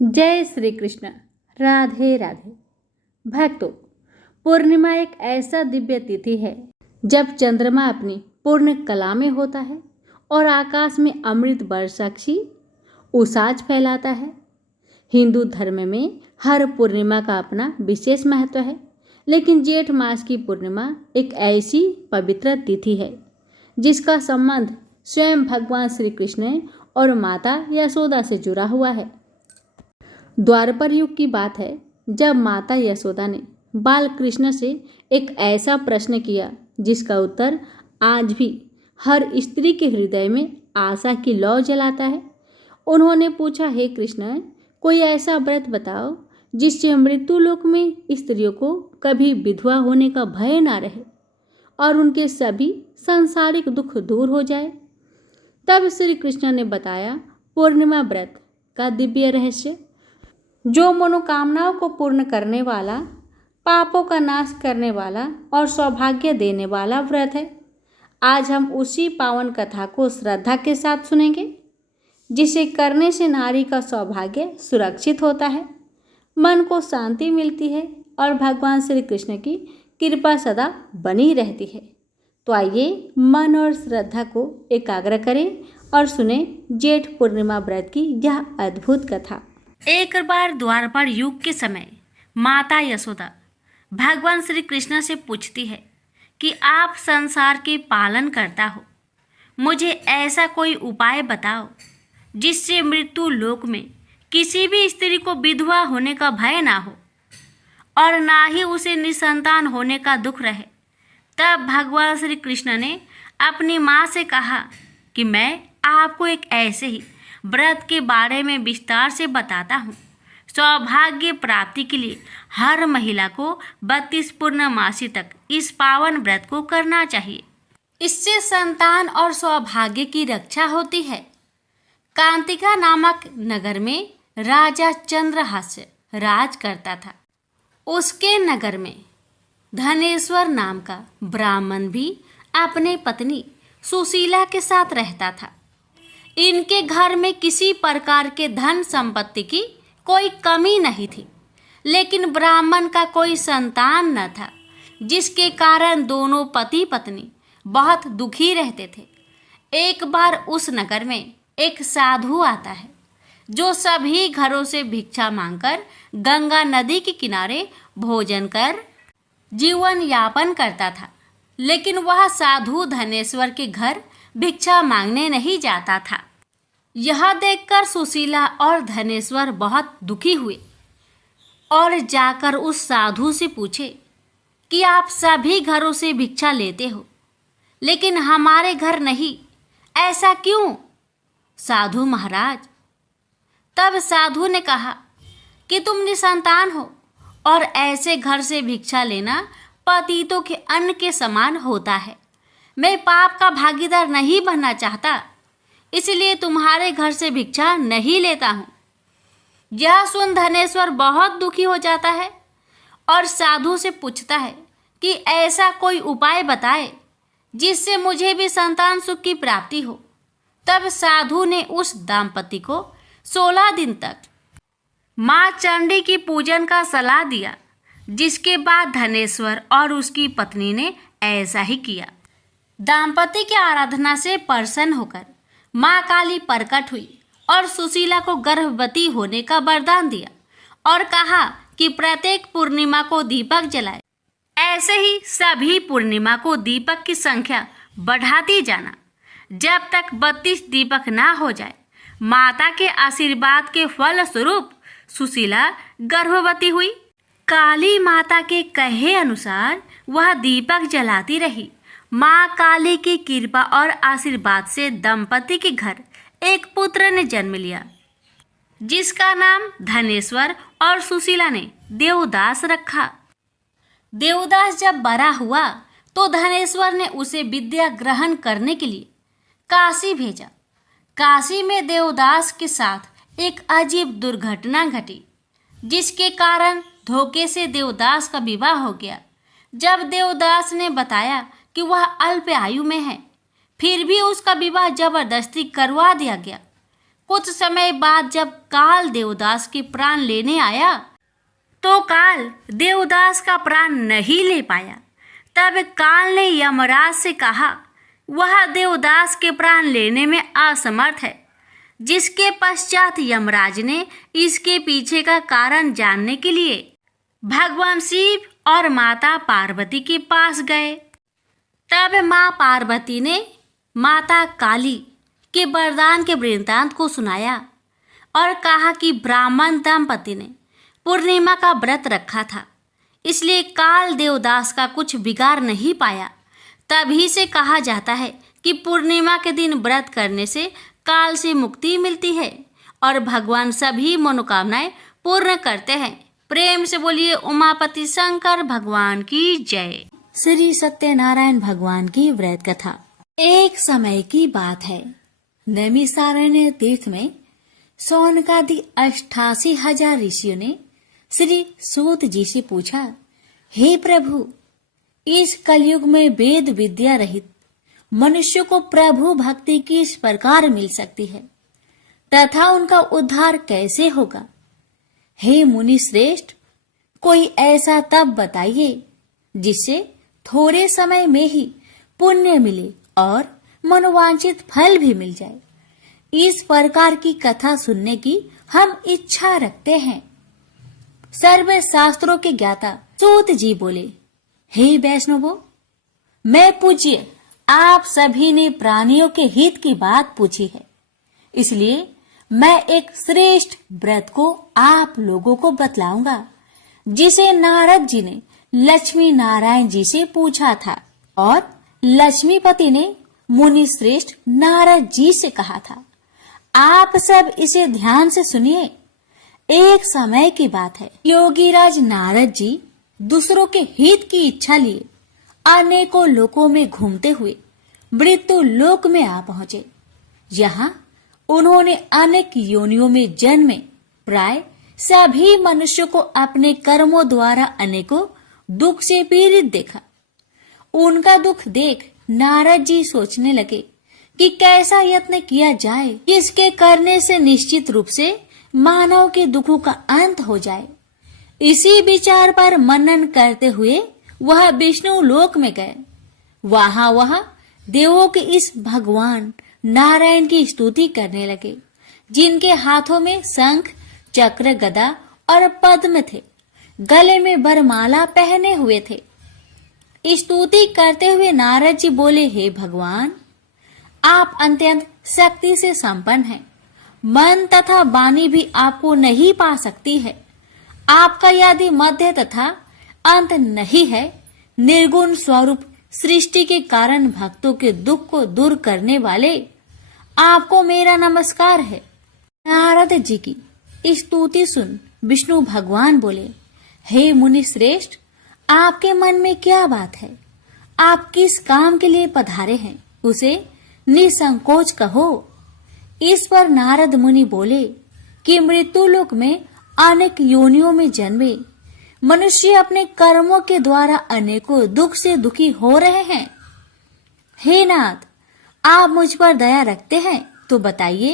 जय श्री कृष्ण। राधे राधे। भक्तों, पूर्णिमा एक ऐसा दिव्य तिथि है जब चंद्रमा अपनी पूर्ण कला में होता है और आकाश में अमृत वर्षाक्षी उसाज फैलाता है। हिंदू धर्म में हर पूर्णिमा का अपना विशेष महत्व है, लेकिन जेठ मास की पूर्णिमा एक ऐसी पवित्र तिथि है जिसका संबंध स्वयं भगवान श्री कृष्ण और माता यशोदा से जुड़ा हुआ है। द्वापर युग की बात है जब माता यशोदा ने बाल कृष्ण से एक ऐसा प्रश्न किया जिसका उत्तर आज भी हर स्त्री के हृदय में आशा की लौ जलाता है। उन्होंने पूछा, हे कृष्ण, कोई ऐसा व्रत बताओ जिससे मृत्यु लोक में स्त्रियों को कभी विधवा होने का भय ना रहे और उनके सभी सांसारिक दुख दूर हो जाए। तब श्री कृष्ण ने बताया पूर्णिमा व्रत का दिव्य रहस्य, जो मनोकामनाओं को पूर्ण करने वाला, पापों का नाश करने वाला और सौभाग्य देने वाला व्रत है। आज हम उसी पावन कथा को श्रद्धा के साथ सुनेंगे, जिसे करने से नारी का सौभाग्य सुरक्षित होता है, मन को शांति मिलती है और भगवान श्री कृष्ण की कृपा सदा बनी रहती है। तो आइए मन और श्रद्धा को एकाग्र करें और सुने जेठ पूर्णिमा व्रत की यह अद्भुत कथा। एक बार द्वापर युग के समय माता यशोदा भगवान श्री कृष्ण से पूछती है कि आप संसार के पालन करता हो, मुझे ऐसा कोई उपाय बताओ जिससे मृत्यु लोक में किसी भी स्त्री को विधवा होने का भय ना हो और ना ही उसे निसंतान होने का दुख रहे। तब भगवान श्री कृष्ण ने अपनी माँ से कहा कि मैं आपको एक ऐसे ही व्रत के बारे में विस्तार से बताता हूँ। सौभाग्य प्राप्ति के लिए हर महिला को 32 पूर्णमासी तक इस पावन व्रत को करना चाहिए। इससे संतान और सौभाग्य की रक्षा होती है। कांतिका नामक नगर में राजा चंद्रहास्य राज करता था। उसके नगर में धनेश्वर नाम का ब्राह्मण भी अपने पत्नी सुशीला के साथ रहता था। इनके घर में किसी प्रकार के धन संपत्ति की कोई कमी नहीं थी, लेकिन ब्राह्मण का कोई संतान न था, जिसके कारण दोनों पति पत्नी बहुत दुखी रहते थे। एक बार उस नगर में एक साधु आता है, जो सभी घरों से भिक्षा मांगकर गंगा नदी के किनारे भोजन कर जीवन यापन करता था। लेकिन वह साधु धनेश्वर के घर भिक्षा मांगने नहीं जाता था। यह देखकर सुशीला और धनेश्वर बहुत दुखी हुए और जाकर उस साधु से पूछे कि आप सभी घरों से भिक्षा लेते हो, लेकिन हमारे घर नहीं, ऐसा क्यों साधु महाराज? तब साधु ने कहा कि तुम निसंतान हो और ऐसे घर से भिक्षा लेना पतितों के अन्न के समान होता है। मैं पाप का भागीदार नहीं बनना चाहता, इसलिए तुम्हारे घर से भिक्षा नहीं लेता हूँ। यह सुन धनेश्वर बहुत दुखी हो जाता है और साधु से पूछता है कि ऐसा कोई उपाय बताए जिससे मुझे भी संतान सुख की प्राप्ति हो। तब साधु ने उस दाम्पत्य को 16 दिन तक माँ चंडी की पूजन का सलाह दिया, जिसके बाद धनेश्वर और उसकी पत्नी ने ऐसा ही किया। दाम्पत्य की आराधना से प्रसन्न होकर माँ काली प्रकट हुई और सुशीला को गर्भवती होने का वरदान दिया और कहा कि प्रत्येक पूर्णिमा को दीपक जलाए। ऐसे ही सभी पूर्णिमा को दीपक की संख्या बढ़ाती जाना, जब तक 32 दीपक ना हो जाए। माता के आशीर्वाद के फल स्वरूप सुशीला गर्भवती हुई। काली माता के कहे अनुसार वह दीपक जलाती रही। माँ काली की कृपा और आशीर्वाद से दंपति के घर एक पुत्र ने जन्म लिया, जिसका नाम धनेश्वर और सुशीला ने देवदास रखा। देवदास जब बड़ा हुआ तो धनेश्वर ने उसे विद्या ग्रहण करने के लिए काशी भेजा। काशी में देवदास के साथ एक अजीब दुर्घटना घटी, जिसके कारण धोखे से देवदास का विवाह हो गया। जब देवदास ने बताया कि वह अल्प आयु में है, फिर भी उसका विवाह जबरदस्ती करवा दिया गया। कुछ समय बाद जब काल देवदास के प्राण लेने आया तो काल देवदास का प्राण नहीं ले पाया। तब काल ने यमराज से कहा, वह देवदास के प्राण लेने में असमर्थ है। जिसके पश्चात यमराज ने इसके पीछे का कारण जानने के लिए भगवान शिव और माता पार्वती के पास गए। तब माँ पार्वती ने माता काली के वरदान के वृत्तांत को सुनाया और कहा कि ब्राह्मण दंपति ने पूर्णिमा का व्रत रखा था, इसलिए काल देवदास का कुछ बिगाड़ नहीं पाया। तभी से कहा जाता है कि पूर्णिमा के दिन व्रत करने से काल से मुक्ति मिलती है और भगवान सभी मनोकामनाएं पूर्ण करते हैं। प्रेम से बोलिए उमापति शंकर भगवान की जय। श्री सत्यनारायण भगवान की व्रत कथा। एक समय की बात है, नैमिषारण्य तीर्थ में सौनकादि 88,000 ऋषियों ने श्री सूत जी से पूछा, हे प्रभु, इस कलयुग में वेद विद्या रहित मनुष्य को प्रभु भक्ति किस प्रकार मिल सकती है तथा उनका उद्धार कैसे होगा? हे मुनि श्रेष्ठ, कोई ऐसा तप बताइए जिससे थोड़े समय में ही पुण्य मिले और मनोवांछित फल भी मिल जाए। इस प्रकार की कथा सुनने की हम इच्छा रखते हैं। सर्व शास्त्रों के ज्ञाता सूत जी बोले, हे वैष्णवों, मैं पूज्य आप सभी ने प्राणियों के हित की बात पूछी है, इसलिए मैं एक श्रेष्ठ व्रत को आप लोगों को बतलाऊंगा जिसे नारद जी ने लक्ष्मी नारायण जी से पूछा था और लक्ष्मीपति ने मुनि श्रेष्ठ नारद जी से कहा था। आप सब इसे ध्यान से सुनिए। एक समय की बात है, योगीराज नारद जी दूसरों के हित की इच्छा लिए अनेकों लोकों में घूमते हुए मृत्यु लोक में आ पहुंचे। यहाँ उन्होंने अनेक योनियों में जन्मे प्राय सभी मनुष्यों को अपने कर्मों द्वारा अनेकों दुख से पीड़ित देखा। उनका दुख देख नारद जी सोचने लगे कि कैसा यत्न किया जाए इसके करने से निश्चित रूप से मानव के दुखों का अंत हो जाए। इसी विचार पर मनन करते हुए वह विष्णु लोक में गए। वहां देवों के इस भगवान नारायण की स्तुति करने लगे, जिनके हाथों में शंख, चक्र, गदा और पद्म थे, गले में वरमाला पहने हुए थे। स्तुति करते हुए नारद जी बोले, हे भगवान, आप अत्यंत शक्ति से संपन्न हैं। मन तथा वाणी भी आपको नहीं पा सकती है। आपका यदि मध्य तथा अंत नहीं है, निर्गुण स्वरूप सृष्टि के कारण भक्तों के दुख को दूर करने वाले, आपको मेरा नमस्कार है। नारद जी की स्तुति सुन विष्णु भगवान बोले, हे मुनि श्रेष्ठ, आपके मन में क्या बात है? आप किस काम के लिए पधारे हैं, उसे निसंकोच कहो। इस पर नारद मुनि बोले कि मृत्यु लोक में अनेक योनियों में जन्मे मनुष्य अपने कर्मों के द्वारा अनेकों दुख से दुखी हो रहे हैं। हे नाथ, आप मुझ पर दया रखते हैं तो बताइए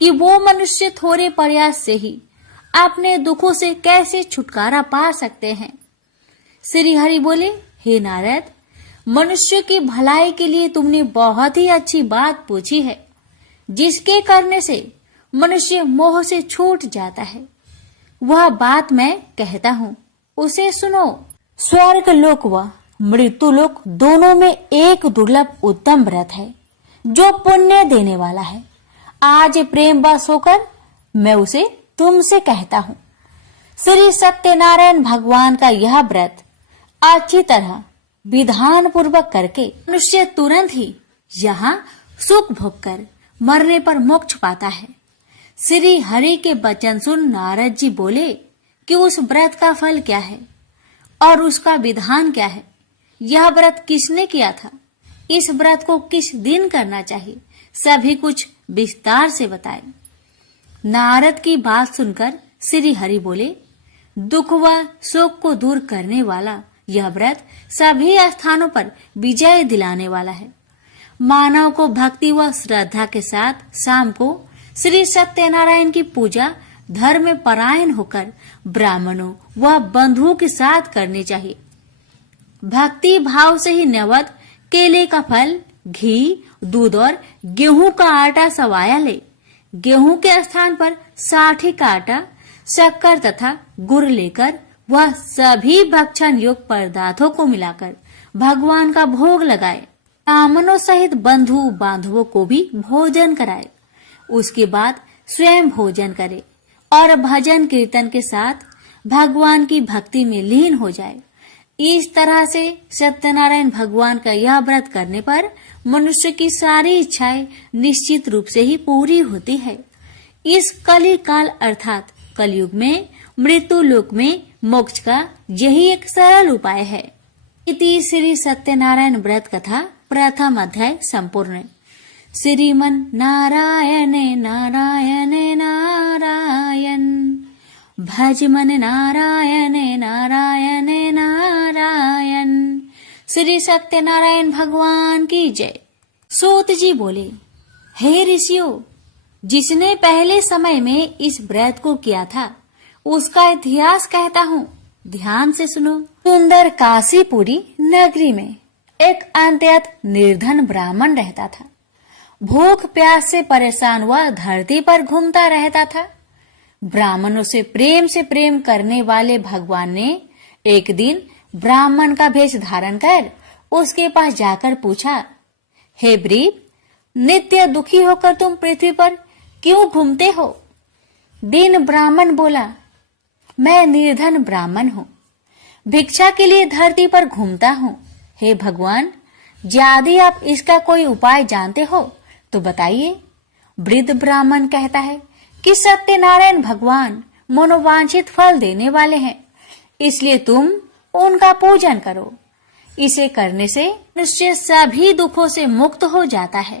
कि वो मनुष्य थोड़े प्रयास से ही अपने दुखों से कैसे छुटकारा पा सकते हैं। श्री हरि बोले, हे नारद, मनुष्य की भलाई के लिए तुमने बहुत ही अच्छी बात पूछी है, जिसके करने से मनुष्य मोह से छूट जाता है। वह बात मैं कहता हूँ, उसे सुनो। स्वर्ग लोक व मृत्यु लोक दोनों में एक दुर्लभ उत्तम व्रत है जो पुण्य देने वाला है। आज प्रेम बस होकर मैं उसे तुमसे कहता हूँ। श्री सत्यनारायण भगवान का यह व्रत अच्छी तरह विधान पूर्वक करके मनुष्य तुरंत ही यहाँ सुख भोग कर मरने पर मोक्ष पाता है। श्री हरि के वचन सुन नारद जी बोले कि उस व्रत का फल क्या है और उसका विधान क्या है। यह व्रत किसने किया था, इस व्रत को किस दिन करना चाहिए, सभी कुछ विस्तार से बताए। नारद की बात सुनकर श्री हरि बोले, दुख व शोक को दूर करने वाला यह व्रत सभी स्थानों पर विजय दिलाने वाला है। मानव को भक्ति व श्रद्धा के साथ शाम को श्री सत्यनारायण की पूजा धर्म में परायण होकर ब्राह्मणों व बंधुओं के साथ करनी चाहिए। भक्ति भाव से ही नैवेद्य केले का फल, घी, दूध और गेहूं का आटा सवाया ले। गेहूं के स्थान पर साठी का आटा, शक्कर तथा गुड़ लेकर वह सभी भक्षण योग्य पदार्थों को मिलाकर भगवान का भोग लगाए। ब्राह्मणों सहित बंधु बांधवों को भी भोजन कराए। उसके बाद स्वयं भोजन करे और भजन कीर्तन के साथ भगवान की भक्ति में लीन हो जाए। इस तरह से सत्यनारायण भगवान का यह व्रत करने पर मनुष्य की सारी इच्छाएं निश्चित रूप से ही पूरी होती है। इस कली काल अर्थात कलयुग में मृत्यु लोक में मोक्ष का यही एक सरल उपाय है। इति श्री सत्यनारायण व्रत कथा प्रथम अध्याय संपूर्ण। श्रीमन नारायणे नारायणे नारायण, भज मन नारायणे नारायणे नारायण। श्री सत्यनारायण भगवान की जय। सूत जी बोले, हे ऋषियों, जिसने पहले समय में इस व्रत को किया था उसका इतिहास कहता हूँ, ध्यान से सुनो। सुंदर काशीपुरी नगरी में एक अत्यंत निर्धन ब्राह्मण रहता था। भूख प्यास से परेशान हुआ धरती पर घूमता रहता था। ब्राह्मणों से प्रेम करने वाले भगवान ने एक दिन ब्राह्मण का भेष धारण कर उसके पास जाकर पूछा, हे ब्रीप, नित्य दुखी होकर तुम पृथ्वी पर क्यों घूमते हो? दीन ब्राह्मण बोला, मैं निर्धन ब्राह्मण हूँ, भिक्षा के लिए धरती पर घूमता हूँ। हे भगवान, यदि आप इसका कोई उपाय जानते हो तो बताइए। वृद्ध ब्राह्मण कहता है कि सत्यनारायण भगवान मनोवांछित फल देने वाले हैं, इसलिए तुम उनका पूजन करो। इसे करने से मनुष्य सभी दुखों से मुक्त हो जाता है।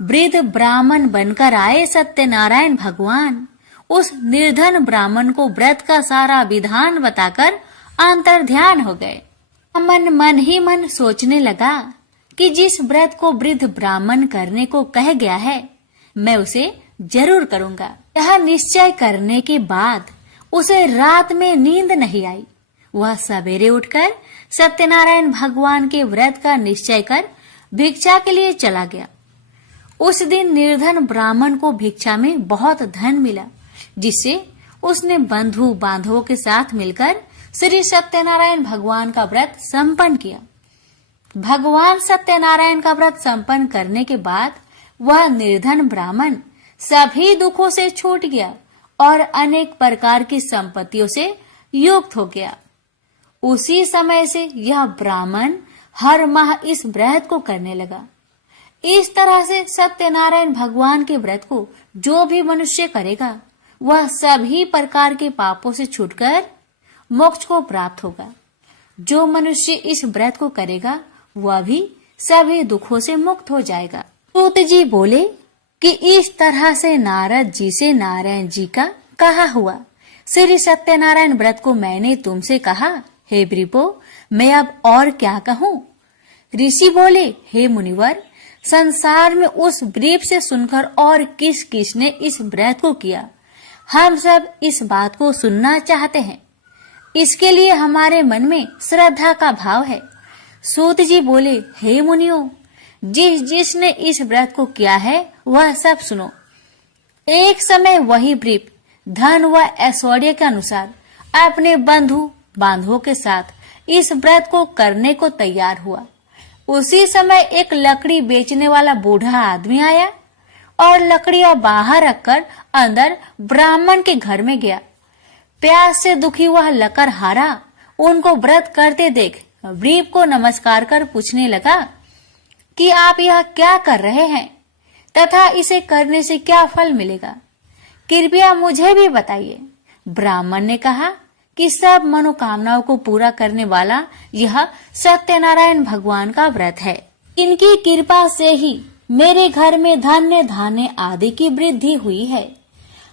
वृद्ध ब्राह्मण बनकर आए सत्यनारायण भगवान उस निर्धन ब्राह्मण को व्रत का सारा विधान बताकर अंतर्ध्यान हो गए। मन ही मन सोचने लगा कि जिस व्रत को वृद्ध ब्राह्मण करने को कह गया है मैं उसे जरूर करूंगा। यह निश्चय करने के बाद उसे रात में नींद नहीं आई। वह सवेरे उठकर सत्यनारायण भगवान के व्रत का निश्चय कर भिक्षा के लिए चला गया। उस दिन निर्धन ब्राह्मण को भिक्षा में बहुत धन मिला, जिससे उसने बंधु बांधवों के साथ मिलकर श्री सत्यनारायण भगवान का व्रत संपन्न किया। भगवान सत्यनारायण का व्रत संपन्न करने के बाद वह निर्धन ब्राह्मण सभी दुखों से छूट गया और अनेक प्रकार की संपत्तियों से युक्त हो गया। उसी समय से यह ब्राह्मण हर माह इस व्रत को करने लगा। इस तरह से सत्यनारायण भगवान के व्रत को जो भी मनुष्य करेगा वह सभी प्रकार के पापों से छूटकर मोक्ष को प्राप्त होगा। जो मनुष्य इस व्रत को करेगा वह भी सभी दुखों से मुक्त हो जाएगा। सूत जी बोले कि इस तरह से नारद जी से नारायण जी का कहा हुआ श्री सत्यनारायण व्रत को मैंने तुमसे कहा। हे ब्रीपो, मैं अब और क्या कहूँ? ऋषि बोले, हे मुनिवर, संसार में उस ब्रीप से सुनकर और किस किस ने इस व्रत को किया, हम सब इस बात को सुनना चाहते हैं। इसके लिए हमारे मन में श्रद्धा का भाव है। सूत जी बोले, हे मुनियों, जिसने इस व्रत को किया है वह सब सुनो। एक समय वही ब्रीप धन व ऐश्वर्य के अनुसार अपने बंधु बांधवों के साथ इस व्रत को करने को तैयार हुआ। उसी समय एक लकड़ी बेचने वाला बूढ़ा आदमी आया और लकड़ियां बाहर रखकर अंदर ब्राह्मण के घर में गया। प्यास से दुखी वह लकड़हारा उनको व्रत करते देख ब्रीप को नमस्कार कर पूछने लगा कि आप यह क्या कर रहे हैं तथा इसे करने से क्या फल मिलेगा, कृपया मुझे भी बताइए। ब्राह्मण ने कहा कि सब मनोकामनाओं को पूरा करने वाला यह सत्यनारायण भगवान का व्रत है। इनकी कृपा से ही मेरे घर में धन्य धान्य आदि की वृद्धि हुई है।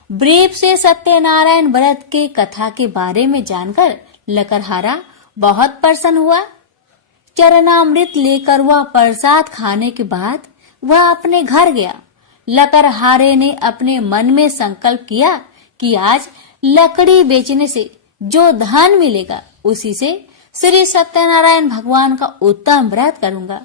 ब्रीप से सत्यनारायण व्रत के कथा के बारे में जानकर लकड़हारा बहुत प्रसन्न हुआ। चरणामृत लेकर वह प्रसाद खाने के बाद वह अपने घर गया। लकड़हारे ने अपने मन में संकल्प किया कि आज लकड़ी बेचने से जो धन मिलेगा उसी से श्री सत्यनारायण भगवान का उत्तम व्रत करूंगा।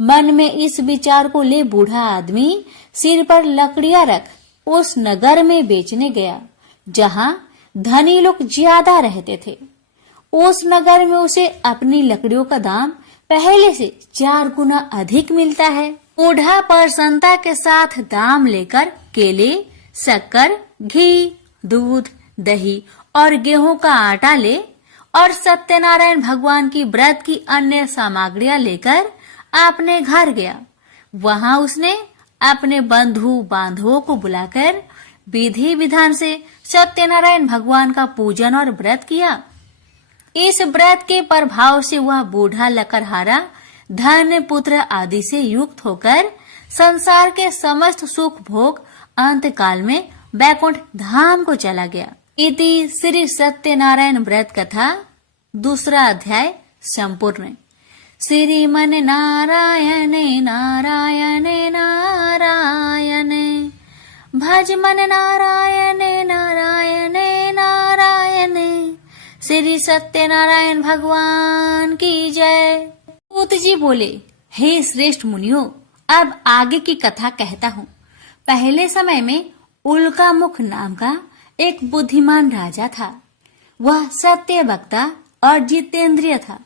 मन में इस विचार को ले बूढ़ा आदमी सिर पर लकड़ियां रख उस नगर में बेचने गया जहां धनी लोग ज्यादा रहते थे। उस नगर में उसे अपनी लकड़ियों का दाम पहले से 4 गुना अधिक मिलता है। बूढ़ा प्रसन्नता के साथ दाम लेकर केले, शक्कर, घी, दूध, दही और गेहूं का आटा ले और सत्यनारायण भगवान की व्रत की अन्य सामग्रियां लेकर अपने घर गया। वहां उसने अपने बंधु बांधवों को बुलाकर विधि विधान से सत्यनारायण भगवान का पूजन और व्रत किया। इस व्रत के प्रभाव से वह बूढ़ा लकड़हारा धन, पुत्र आदि से युक्त होकर संसार के समस्त सुख भोग अंत काल में बैकुंठ धाम को चला गया। इति श्री सत्यनारायण व्रत कथा 2 अध्याय संपूर्ण। श्रीमन नारायण नारायण नारायण भज मन नारायण नारायण नारायण। श्री सत्यनारायण भगवान की जय। सूत जी बोले, हे श्रेष्ठ मुनियों, अब आगे की कथा कहता हूँ। पहले समय में उल्का मुख नाम का एक बुद्धिमान राजा था। वह सत्य वक्ता और जितेंद्रिय था।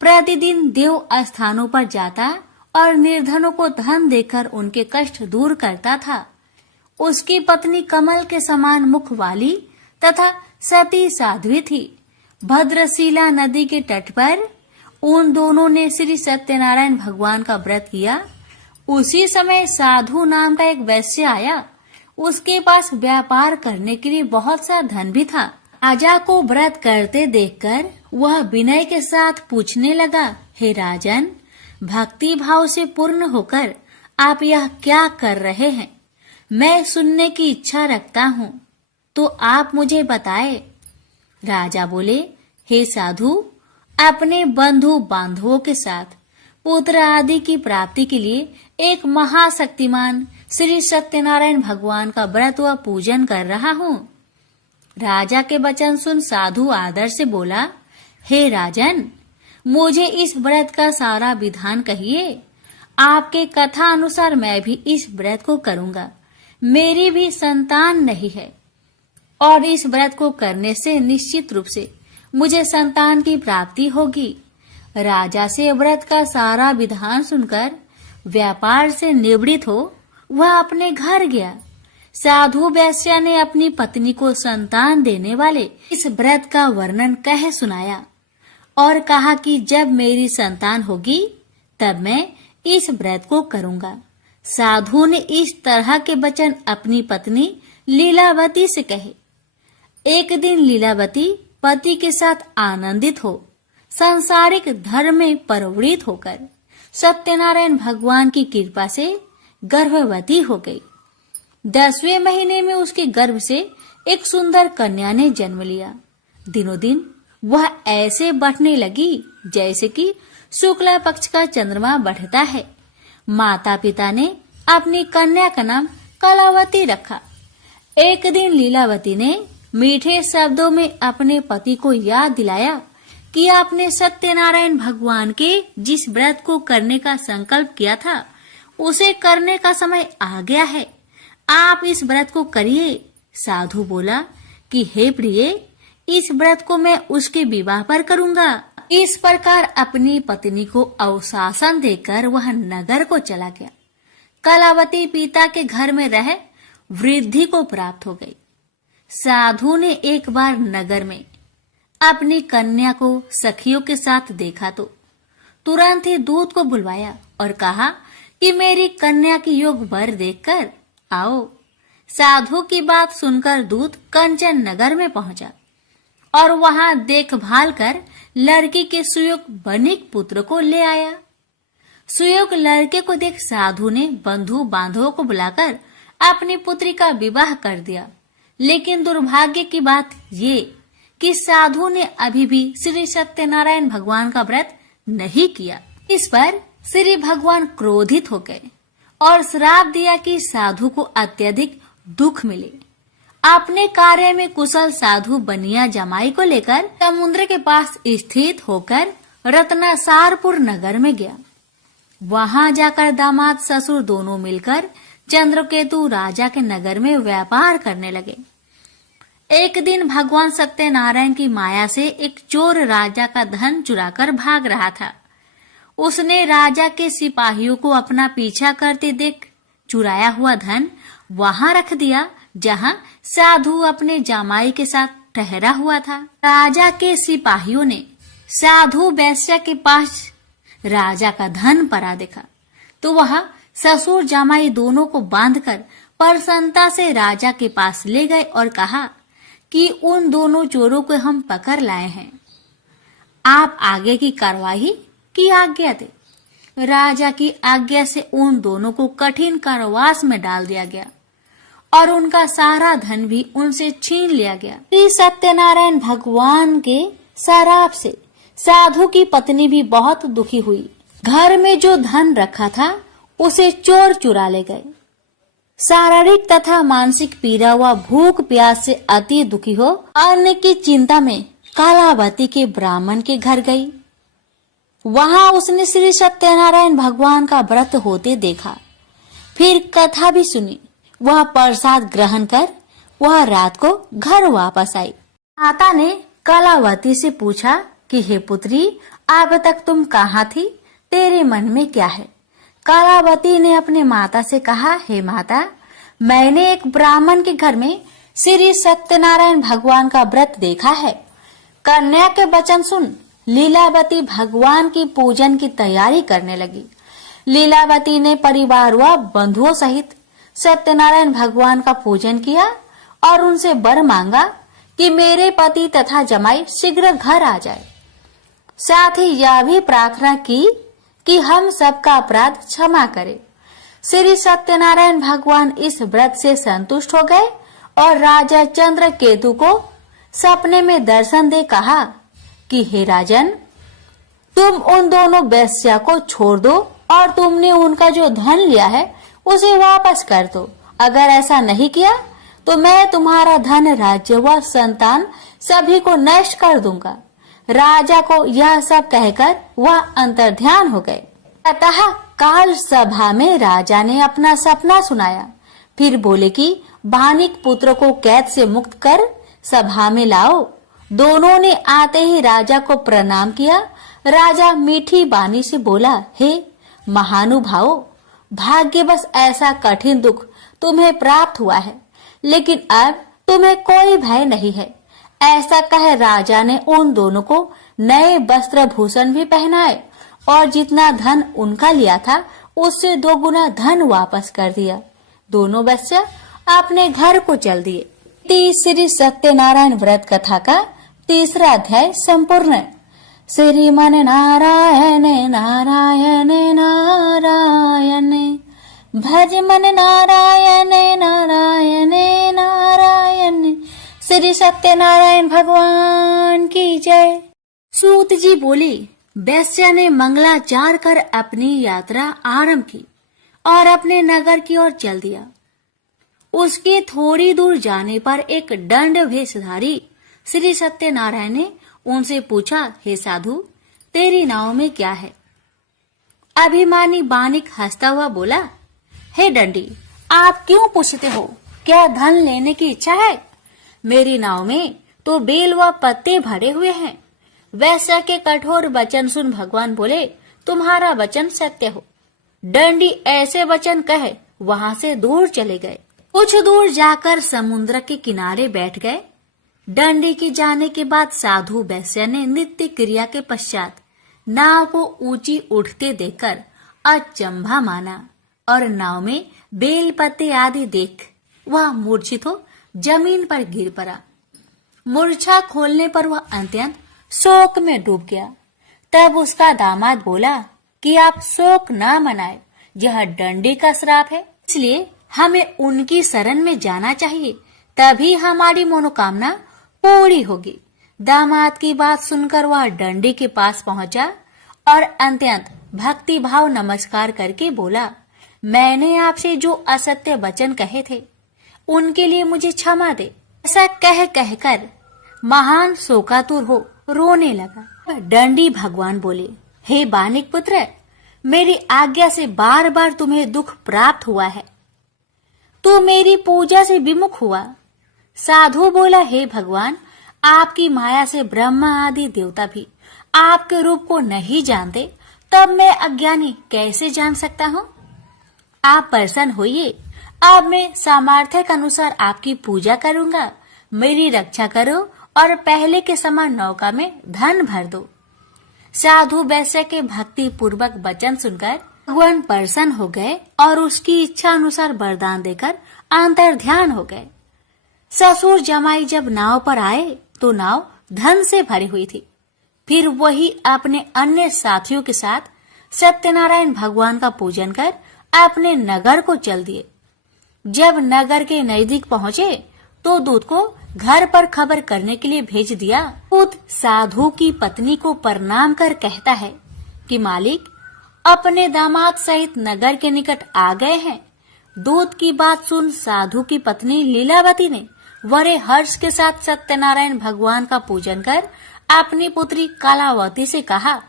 प्रतिदिन देव स्थानों पर जाता और निर्धनों को धन देकर उनके कष्ट दूर करता था। उसकी पत्नी कमल के समान मुख वाली तथा सती साध्वी थी। भद्रशिला नदी के तट पर उन दोनों ने श्री सत्यनारायण भगवान का व्रत किया। उसी समय साधु नाम का एक वैश्य आया। उसके पास व्यापार करने के लिए बहुत सा धन भी था। राजा को व्रत करते देखकर वह विनय के साथ पूछने लगा, हे राजन, भक्ति भाव से पूर्ण होकर आप यह क्या कर रहे हैं? मैं सुनने की इच्छा रखता हूँ, तो आप मुझे बताए। राजा बोले, हे साधु, अपने बंधु बांधवों के साथ पुत्र आदि की प्राप्ति के लिए एक महाशक्तिमान श्री सत्यनारायण भगवान का व्रत व पूजन कर रहा हूँ। राजा के वचन सुन साधु आदर से बोला, हे राजन, मुझे इस व्रत का सारा विधान कहिए। आपके कथा अनुसार मैं भी इस व्रत को करूँगा। मेरी भी संतान नहीं है और इस व्रत को करने से निश्चित रूप से मुझे संतान की प्राप्ति होगी। राजा से व्रत का सारा विधान सुनकर व्यापार से निवृत्त हो वह अपने घर गया। साधु वैश्य ने अपनी पत्नी को संतान देने वाले इस व्रत का वर्णन कह सुनाया और कहा कि जब मेरी संतान होगी तब मैं इस व्रत को करूंगा। साधु ने इस तरह के वचन अपनी पत्नी लीलावती से कहे। एक दिन लीलावती पति के साथ आनंदित हो सांसारिक धर्म में प्रवृत्त होकर सत्यनारायण भगवान की कृपा से गर्भवती हो गई। 10वें महीने में उसके गर्भ से एक सुंदर कन्या ने जन्म लिया। दिनों दिन वह ऐसे बढ़ने लगी जैसे कि शुक्ला पक्ष का चंद्रमा बढ़ता है। माता पिता ने अपनी कन्या का नाम कलावती रखा। एक दिन लीलावती ने मीठे शब्दों में अपने पति को याद दिलाया कि आपने सत्यनारायण भगवान के जिस व्रत को करने का संकल्प किया था उसे करने का समय आ गया है। आप इस व्रत को करिए। साधु बोला कि हे प्रिय, इस व्रत को मैं उसके विवाह पर करूंगा। इस प्रकार अपनी पत्नी को अवशासन देकर वह नगर को चला गया। कलावती पिता के घर में रह वृद्धि को प्राप्त हो गई। साधु ने एक बार नगर में अपनी कन्या को सखियों के साथ देखा तो तुरंत ही दूत को बुलवाया और कहा कि मेरी कन्या की योग वर देखकर आओ। साधु की बात सुनकर दूत कंचन नगर में पहुंचा और वहां देखभाल कर लड़की के सुयोग बनिक पुत्र को ले आया। सुयोग लड़के को देख साधु ने बंधु बांधवों को बुलाकर अपनी पुत्री का विवाह कर दिया। लेकिन दुर्भाग्य की बात ये कि साधु ने अभी भी श्री सत्यनारायण भगवान का व्रत नहीं किया। इस पर श्री भगवान क्रोधित हो गए और श्राप दिया कि साधु को अत्यधिक दुख मिले। अपने कार्य में कुशल साधु बनिया जमाई को लेकर समुद्र के पास स्थित होकर रत्नासारपुर नगर में गया। वहां जाकर दामाद ससुर दोनों मिलकर चंद्रकेतु राजा के नगर में व्यापार करने लगे। एक दिन भगवान सत्यनारायण की माया से एक चोर राजा का धन चुराकर भाग रहा था। उसने राजा के सिपाहियों को अपना पीछा करते देख चुराया हुआ धन वहां रख दिया जहां साधु अपने जामाई के साथ ठहरा हुआ था। राजा के सिपाहियों ने साधु वैश्या के पास राजा का धन पड़ा देखा तो वह ससुर जामाई दोनों को बांधकर प्रसन्नता से राजा के पास ले गए और कहा कि उन दोनों चोरों को हम पकड़ लाए हैं, आप आगे की कार्रवाई की आज्ञा दे। राजा की आज्ञा से उन दोनों को कठिन कारावास में डाल दिया गया और उनका सारा धन भी उनसे छीन लिया गया। श्री सत्यनारायण भगवान के श्राप से साधु की पत्नी भी बहुत दुखी हुई। घर में जो धन रखा था उसे चोर चुरा ले गए। शारीरिक तथा मानसिक पीड़ा व भूख प्यास से अति दुखी हो अन्न की चिंता में कालावती के ब्राह्मण के घर गई। वहां उसने श्री सत्यनारायण भगवान का व्रत होते देखा, फिर कथा भी सुनी। वह प्रसाद ग्रहण कर वह रात को घर वापस आई। माता ने कलावती से पूछा कि हे पुत्री, अब तक तुम कहाँ थी, तेरे मन में क्या है? कलावती ने अपने माता से कहा, हे माता, मैंने एक ब्राह्मण के घर में श्री सत्यनारायण भगवान का व्रत देखा है। कन्या के वचन सुन लीलावती भगवान की पूजन की तैयारी करने लगी। लीलावती ने परिवार व बंधुओं सहित सत्यनारायण भगवान का पूजन किया और उनसे वर मांगा कि मेरे पति तथा जमाई शीघ्र घर आ जाए। साथ ही यह भी प्रार्थना की कि हम सबका अपराध क्षमा करे। श्री सत्यनारायण भगवान इस व्रत से संतुष्ट हो गए और राजा चंद्रकेतु को सपने में दर्शन दे कहा कि हे राजन, तुम उन दोनों वेश्या को छोड़ दो और तुमने उनका जो धन लिया है उसे वापस कर दो। अगर ऐसा नहीं किया तो मैं तुम्हारा धन, राज्य व संतान सभी को नष्ट कर दूंगा। राजा को यह सब कहकर वह अंतर्ध्यान हो गए। अतः काल सभा में राजा ने अपना सपना सुनाया। फिर बोले कि भानिक पुत्र को कैद से मुक्त कर सभा में लाओ। दोनों ने आते ही राजा को प्रणाम किया। राजा मीठी बानी से बोला, हे महानुभावो, भाग्यवश ऐसा कठिन दुख तुम्हें प्राप्त हुआ है, लेकिन अब तुम्हें कोई भय नहीं है। ऐसा कह राजा ने उन दोनों को नए वस्त्र भूषण भी पहनाए और जितना धन उनका लिया था उससे 2 गुना धन वापस कर दिया। दोनों वेश्या अपने घर को चल दिए। श्री सत्यनारायण व्रत कथा का 3रा अध्याय संपूर्ण। श्रीमन नारायण नारायण नारायण, भज मन नारायण नारायण नारायण। श्री सत्यनारायण भगवान की जय। सूत जी बोली, वैश्या ने मंगलाचार कर अपनी यात्रा आरंभ की और अपने नगर की ओर चल दिया। उसके थोड़ी दूर जाने पर एक दंड वेशधारी श्री सत्यनारायण ने उनसे पूछा, हे साधु, तेरी नाव में क्या है? अभिमानी बानिक हंसता हुआ बोला, हे दंडी, आप क्यों पूछते हो? क्या धन लेने की इच्छा है? मेरी नाव में तो बेल व पत्ते भरे हुए हैं। वैश्या के कठोर वचन सुन भगवान बोले, तुम्हारा वचन सत्य हो। दंडी ऐसे वचन कहे वहां से दूर चले गए। कुछ दूर जाकर समुद्र के किनारे बैठ गए। दंडी के जाने के बाद साधु वैश्या ने नित्य क्रिया के पश्चात नाव को ऊंची उठते देखकर अचंभा माना और नाव में बेल पत्ते आदि देख वह मूर्छित हो जमीन पर गिर पड़ा। मूर्छा खोलने पर वह अत्यंत शोक में डूब गया। तब उसका दामाद बोला कि आप शोक न मनाए, यह दंडी का श्राप है, इसलिए हमें उनकी शरण में जाना चाहिए, तभी हमारी मनोकामना पूरी होगी। दामाद की बात सुनकर वह दंडी के पास पहुंचा और अत्यंत भक्ति भाव नमस्कार करके बोला, मैंने आपसे जो असत्य वचन कहे थे उनके लिए मुझे क्षमा दे। ऐसा कह कहकर महान शोकातुर हो रोने लगा। दंडी भगवान बोले, हे बानिक पुत्र, मेरी आज्ञा से बार बार तुम्हें दुख प्राप्त हुआ है, तू मेरी पूजा से विमुख हुआ। साधु बोला, हे भगवान, आपकी माया से ब्रह्मा आदि देवता भी आपके रूप को नहीं जानते, तब मैं अज्ञानी कैसे जान सकता हूँ? आप प्रसन्न होइए, अब मैं सामर्थ्य के अनुसार आपकी पूजा करूंगा। मेरी रक्षा करो और पहले के समान नौका में धन भर दो। साधु वैश्य के भक्ति पूर्वक वचन सुनकर भगवान प्रसन्न हो गए और उसकी इच्छा अनुसार वरदान देकर अंतर ध्यान हो गए। ससुर जमाई जब नाव पर आए तो नाव धन से भरी हुई थी। फिर वही अपने अन्य साथियों के साथ सत्यनारायण भगवान का पूजन कर अपने नगर को चल दिए। जब नगर के नजदीक पहुंचे तो दूत को घर पर खबर करने के लिए भेज दिया। दूत साधु की पत्नी को प्रणाम कर कहता है कि मालिक अपने दामाद सहित नगर के निकट आ गए हैं। दूत की बात सुन साधु की पत्नी लीलावती ने बड़े हर्ष के साथ सत्यनारायण भगवान का पूजन कर अपनी पुत्री कलावती से कहा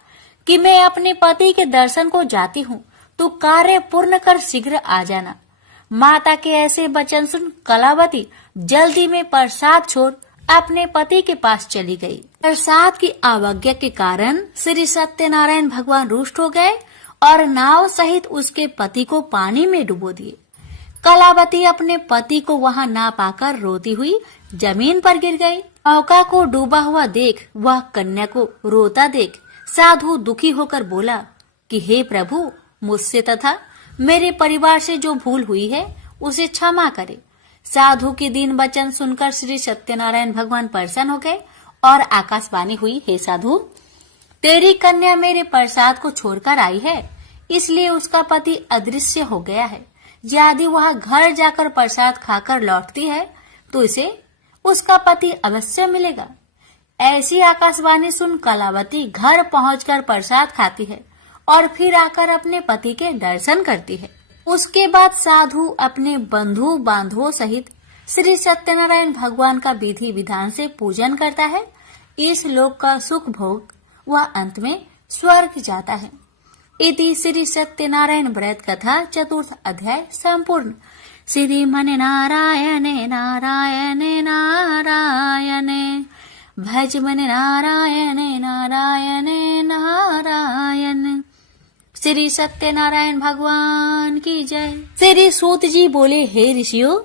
कि मैं अपने पति के दर्शन को जाती हूँ, तो कार्य पूर्ण कर शीघ्र आ जाना। माता के ऐसे वचन सुन कलावती जल्दी में प्रसाद छोड़ अपने पति के पास चली गई। प्रसाद की अवज्ञा के कारण श्री सत्यनारायण भगवान रुष्ट हो गए और नाव सहित उसके पति को पानी में डुबो दिए। कलावती अपने पति को वहां ना पाकर रोती हुई जमीन पर गिर गई। नौका को डूबा हुआ देख वह कन्या को रोता देख साधु दुखी होकर बोला कि हे प्रभु, मुझसे तथा मेरे परिवार से जो भूल हुई है उसे क्षमा करे। साधु के दीन वचन सुनकर श्री सत्यनारायण भगवान प्रसन्न हो गए और आकाशवाणी हुई, हे साधु, तेरी कन्या मेरे प्रसाद को छोड़कर आई है, इसलिए उसका पति अदृश्य हो गया है। यदि वह घर जाकर प्रसाद खाकर लौटती है तो इसे उसका पति अवश्य मिलेगा। ऐसी आकाशवाणी सुन कलावती घर पहुंचकर प्रसाद खाती है और फिर आकर अपने पति के दर्शन करती है। उसके बाद साधु अपने बंधु बांधवों सहित श्री सत्यनारायण भगवान का विधि विधान से पूजन करता है। इस लोक का सुख भोग वह अंत में स्वर्ग जाता है। इति श्री सत्यनारायण व्रत कथा चतुर्थ अध्याय संपूर्ण। श्रीमन नारायणे नारायणे नारायणे भज मन नारायणे नारायणे नारायण। श्री सत्यनारायण भगवान की जय। श्री सूत जी बोले, हे ऋषियों,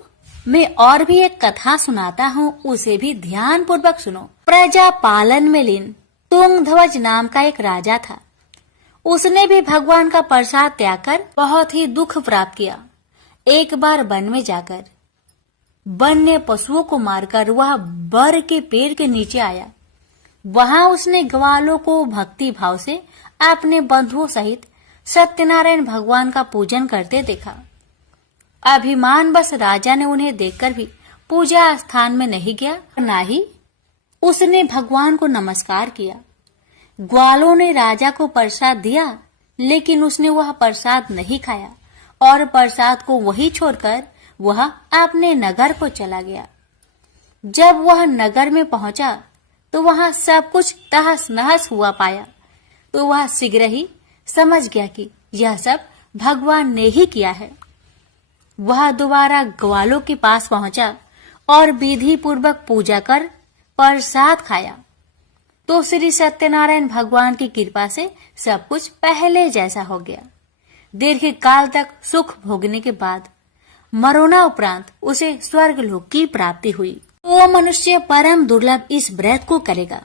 मैं और भी एक कथा सुनाता हूँ, उसे भी ध्यान पूर्वक सुनो। प्रजा पालन में लीन तुंगध्वज नाम का एक राजा था। उसने भी भगवान का प्रसाद त्याग कर बहुत ही दुख प्राप्त किया। एक बार वन में जाकर वन्य पशुओं को मारकर वह बर के पेड़ के नीचे आया। वहां उसने ग्वालों को भक्ति भाव से अपने बंधुओं सहित सत्यनारायण भगवान का पूजन करते देखा। अभिमान बस राजा ने उन्हें देखकर भी पूजा स्थान में नहीं गया, न ही उसने भगवान को नमस्कार किया। ग्वालों ने राजा को प्रसाद दिया, लेकिन उसने वह प्रसाद नहीं खाया और प्रसाद को वही छोड़कर वह अपने नगर को चला गया। जब वह नगर में पहुंचा तो वहां सब कुछ तहस नहस हुआ पाया, तो वह शीघ्र ही समझ गया कि यह सब भगवान ने ही किया है। वह दोबारा ग्वालों के पास पहुंचा और विधि पूर्वक पूजा कर प्रसाद खाया, तो श्री सत्यनारायण भगवान की कृपा से सब कुछ पहले जैसा हो गया। दीर्घ काल तक सुख भोगने के बाद मरोना उपरांत उसे स्वर्ग लोक की प्राप्ति हुई। तो मनुष्य परम दुर्लभ इस व्रत को करेगा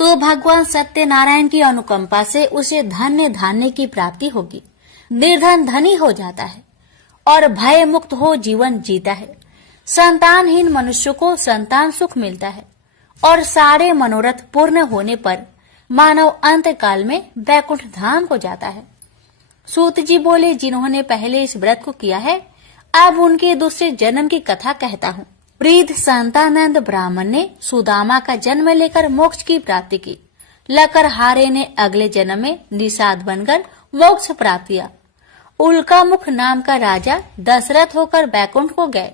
तो भगवान सत्यनारायण की अनुकंपा से उसे धन्य धान्य की प्राप्ति होगी। निर्धन धनी हो जाता है और भय मुक्त हो जीवन जीता है। संतानहीन मनुष्य को संतान सुख मिलता है और सारे मनोरथ पूर्ण होने पर मानव अंत काल में वैकुंठ धाम को जाता है। सूत जी बोले, जिन्होंने पहले इस व्रत को किया है, अब उनके दूसरे जन्म की कथा कहता हूँ। वृद्ध संतानंद ब्राह्मण ने सुदामा का जन्म लेकर मोक्ष की प्राप्ति की। लकरहारे ने अगले जन्म में निषाद बनकर मोक्ष प्राप्त किया उल्कामुख नाम का राजा दशरथ होकर बैकुंठ को गए।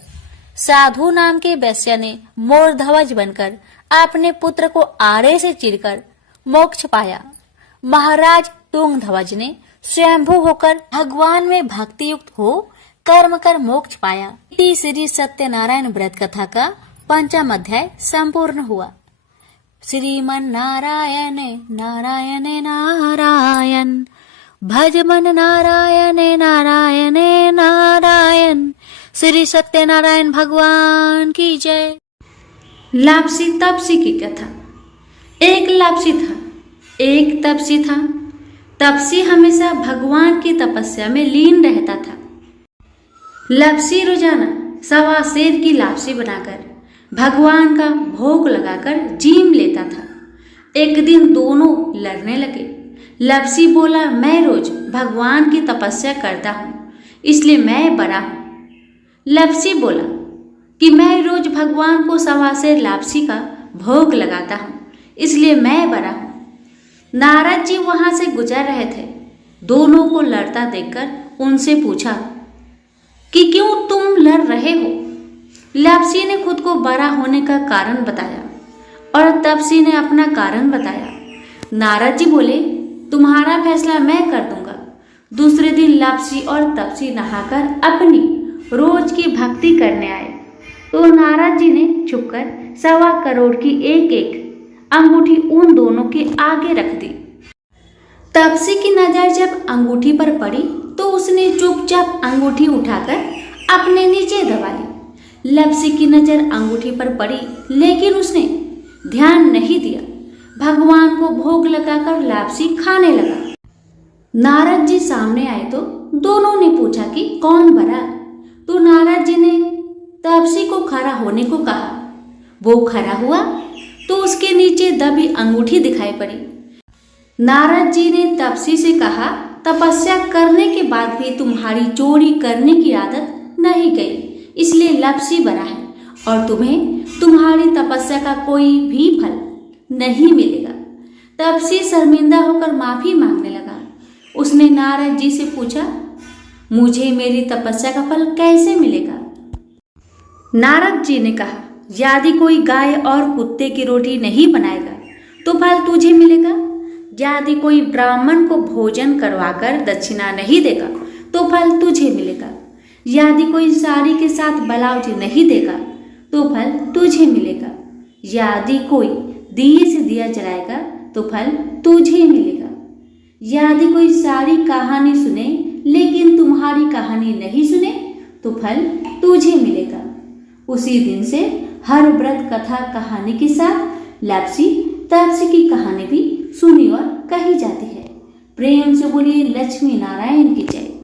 साधु नाम के वैश्य ने मोरध्वज बनकर अपने पुत्र को आड़े से चीरकर मोक्ष पाया। महाराज तुंगध्वज ने स्वयंभू होकर भगवान में भक्ति युक्त हो कर्म कर मोक्ष पाया। श्री सत्यनारायण व्रत कथा का 5वां अध्याय संपूर्ण हुआ। श्रीमन नारायण नारायण नारायण भज मन नारायण नारायण नारायण। श्री सत्यनारायण भगवान की जय। लापसी तपसी की कथा। एक लापसी था, एक तपसी था। तपसी हमेशा भगवान की तपस्या में लीन रहता था। लापसी रोजाना 1.25 सेर की लापसी बनाकर भगवान का भोग लगाकर जीम लेता था। एक दिन दोनों लड़ने लगे। लापसी बोला, मैं रोज भगवान की तपस्या करता हूँ, इसलिए मैं बड़ा हूँ। लापसी बोला कि मैं रोज भगवान को 1.25 सेर लापसी का भोग लगाता हूँ, इसलिए मैं बड़ा हूँ। नारद जी वहां से गुजर रहे थे। दोनों को लड़ता देखकर उनसे पूछा कि क्यों तुम लड़ रहे हो। लापसी ने खुद को बड़ा होने का कारण बताया और तपसी ने अपना कारण बताया। नारद जी बोले, तुम्हारा फैसला मैं कर दूंगा। दूसरे दिन लापसी और तपसी नहाकर अपनी रोज की भक्ति करने आए तो नारद जी ने छुपकर 1.25 करोड़ की एक अंगूठी उन दोनों के आगे रख दी। तपसी की नजर जब अंगूठी पर पड़ी तो उसने चुपचाप अंगूठी उठाकर अपने नीचे दबाई। लापसी की नजर अंगूठी पर पड़ी लेकिन उसने ध्यान नहीं दिया। भगवान को भोग लगाकर लापसी खाने लगा। नारद जी सामने आए तो दोनों ने पूछा कि कौन बड़ा। तो नारद जी ने तपसी को खड़ा होने को कहा। वो खड़ा हुआ तो उसके नीचे दबी अंगूठी दिखाई पड़ी। नारद जी ने तपसी से कहा, तपस्या करने के बाद भी तुम्हारी चोरी करने की आदत नहीं गई, इसलिए लापसी बड़ा है और तुम्हें तुम्हारी तपस्या का कोई भी फल नहीं मिलेगा। तपसी शर्मिंदा होकर माफी मांगने लगा। उसने नारद जी से पूछा, मुझे मेरी तपस्या का फल कैसे मिलेगा। नारद जी ने कहा, यदि कोई गाय और कुत्ते की रोटी नहीं बनाएगा तो फल तुझे मिलेगा। यदि कोई ब्राह्मण को भोजन करवाकर दक्षिणा नहीं देगा तो फल तुझे मिलेगा। यदि कोई साड़ी के साथ ब्लाउज नहीं देगा तो फल तुझे मिलेगा। यदि कोई दिए से दिया जलाएगा तो फल तुझे मिलेगा। यदि कोई सारी कहानी सुने लेकिन तुम्हारी कहानी नहीं सुने तो फल तुझे मिलेगा। उसी दिन से हर व्रत कथा कहानी के साथ लापसी तपसी की कहानी भी सुनी और कही जाती है। प्रेम से बोलिए लक्ष्मी नारायण की जय।